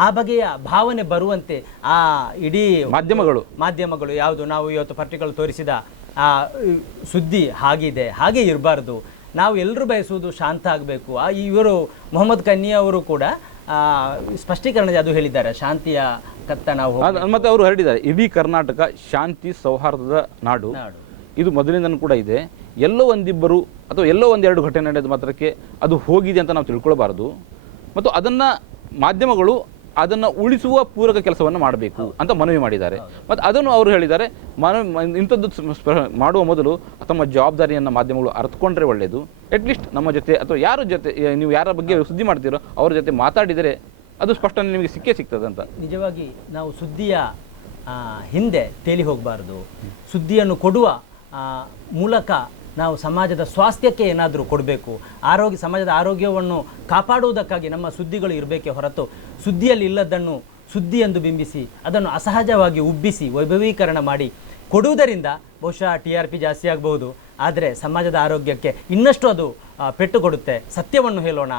ಆ ಬಗೆಯ ಭಾವನೆ ಬರುವಂತೆ ಆ ಇಡೀ ಮಾಧ್ಯಮಗಳು ಯಾವುದು ನಾವು ಇವತ್ತು ಪರ್ಟಿಕ್ಯುಲರ್ ತೋರಿಸಿದ ಆ ಸುದ್ದಿ ಹಾಗಿದೆ, ಹಾಗೆ ಇರಬಾರ್ದು. ನಾವು ಎಲ್ಲರೂ ಬಯಸುವುದು ಶಾಂತ ಆಗಬೇಕು. ಇವರು ಮೊಹಮ್ಮದ್ ಕನ್ನಿ ಅವರು ಕೂಡ ಸ್ಪಷ್ಟೀಕರಣ ಅದು ಹೇಳಿದ್ದಾರೆ, ಶಾಂತಿಯ ಕತ್ತ ನಾವು. ಮತ್ತೆ ಅವರು ಹೇಳಿದ್ದಾರೆ, ಇಡೀ ಕರ್ನಾಟಕ ಶಾಂತಿ ಸೌಹಾರ್ದದ ನಾಡು, ಇದು ಮೊದಲಿಂದನೂ ಕೂಡ ಇದೆ. ಎಲ್ಲೋ ಒಂದಿಬ್ಬರು ಅಥವಾ ಎಲ್ಲೋ ಒಂದೆರಡು ಘಟನೆ ನಡೆದ ಮಾತ್ರಕ್ಕೆ ಅದು ಹೋಗಿದೆ ಅಂತ ನಾವು ತಿಳ್ಕೊಳ್ಬಾರ್ದು. ಮತ್ತು ಅದನ್ನು ಮಾಧ್ಯಮಗಳು ಅದನ್ನು ಉಳಿಸುವ ಪೂರಕ ಕೆಲಸವನ್ನು ಮಾಡಬೇಕು ಅಂತ ಮನವಿ ಮಾಡಿದ್ದಾರೆ. ಮತ್ತು ಅದನ್ನು ಅವರು ಹೇಳಿದ್ದಾರೆ, ಇಂಥದ್ದು ಮಾಡುವ ಮೊದಲು ತಮ್ಮ ಜವಾಬ್ದಾರಿಯನ್ನು ಮಾಧ್ಯಮಗಳು ಅರ್ಥಕೊಂಡ್ರೆ ಒಳ್ಳೆಯದು. ಅಟ್ಲೀಸ್ಟ್ ನಮ್ಮ ಜೊತೆ ಅಥವಾ ಯಾರ ಜೊತೆ ನೀವು ಯಾರ ಬಗ್ಗೆ ಸುದ್ದಿ ಮಾಡ್ತೀರೋ ಅವ್ರ ಜೊತೆ ಮಾತಾಡಿದರೆ ಅದು ಸ್ಪಷ್ಟನೆ ನಿಮಗೆ ಸಿಗ್ತದೆ ಅಂತ. ನಿಜವಾಗಿ ನಾವು ಸುದ್ದಿಯ ಹಿಂದೆ ತೇಲಿ ಹೋಗಬಾರ್ದು. ಸುದ್ದಿಯನ್ನು ಕೊಡುವ ಮೂಲಕ ನಾವು ಸಮಾಜದ ಸ್ವಾಸ್ಥ್ಯಕ್ಕೆ ಏನಾದರೂ ಕೊಡಬೇಕು. ಸಮಾಜದ ಆರೋಗ್ಯವನ್ನು ಕಾಪಾಡುವುದಕ್ಕಾಗಿ ನಮ್ಮ ಸುದ್ದಿಗಳು ಇರಬೇಕೇ ಹೊರತು ಸುದ್ದಿಯಲ್ಲಿ ಇಲ್ಲದನ್ನು ಸುದ್ದಿ ಎಂದು ಬಿಂಬಿಸಿ ಅದನ್ನು ಅಸಹಜವಾಗಿ ಉಬ್ಬಿಸಿ ವೈಭವೀಕರಣ ಮಾಡಿ ಕೊಡುವುದರಿಂದ ಬಹುಶಃ TRP ಜಾಸ್ತಿ ಆಗಬಹುದು, ಆದರೆ ಸಮಾಜದ ಆರೋಗ್ಯಕ್ಕೆ ಇನ್ನಷ್ಟು ಅದು ಪೆಟ್ಟು ಕೊಡುತ್ತೆ. ಸತ್ಯವನ್ನು ಹೇಳೋಣ,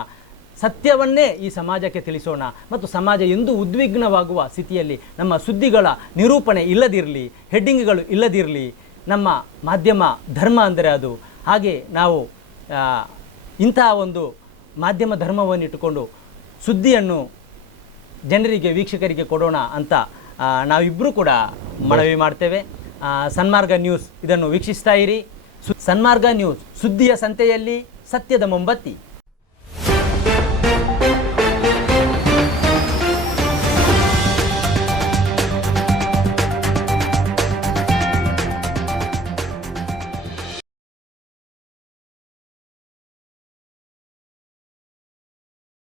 ಸತ್ಯವನ್ನೇ ಈ ಸಮಾಜಕ್ಕೆ ತಿಳಿಸೋಣ ಮತ್ತು ಸಮಾಜ ಎಂದೂ ಉದ್ವಿಗ್ನವಾಗುವ ಸ್ಥಿತಿಯಲ್ಲಿ ನಮ್ಮ ಸುದ್ದಿಗಳ ನಿರೂಪಣೆ ಇಲ್ಲದಿರಲಿ, ಹೆಡ್ಡಿಂಗ್ಗಳು ಇಲ್ಲದಿರಲಿ. ನಮ್ಮ ಮಾಧ್ಯಮ ಧರ್ಮ ಅಂದರೆ ಅದು. ಹಾಗೆ ನಾವು ಇಂತಹ ಒಂದು ಮಾಧ್ಯಮ ಧರ್ಮವನ್ನು ಇಟ್ಟುಕೊಂಡು ಸುದ್ದಿಯನ್ನು ಜನರಿಗೆ, ವೀಕ್ಷಕರಿಗೆ ಕೊಡೋಣ ಅಂತ ನಾವಿಬ್ಬರೂ ಕೂಡ ಮನವಿ ಮಾಡ್ತೇವೆ. ಸನ್ಮಾರ್ಗ ನ್ಯೂಸ್ ಇದನ್ನು ವೀಕ್ಷಿಸ್ತಾ ಇರಿ. ಸನ್ಮಾರ್ಗ ನ್ಯೂಸ್, ಸುದ್ದಿಯ ಸಂತೆಯಲ್ಲಿ ಸತ್ಯದ ಮೊಂಬತ್ತಿ.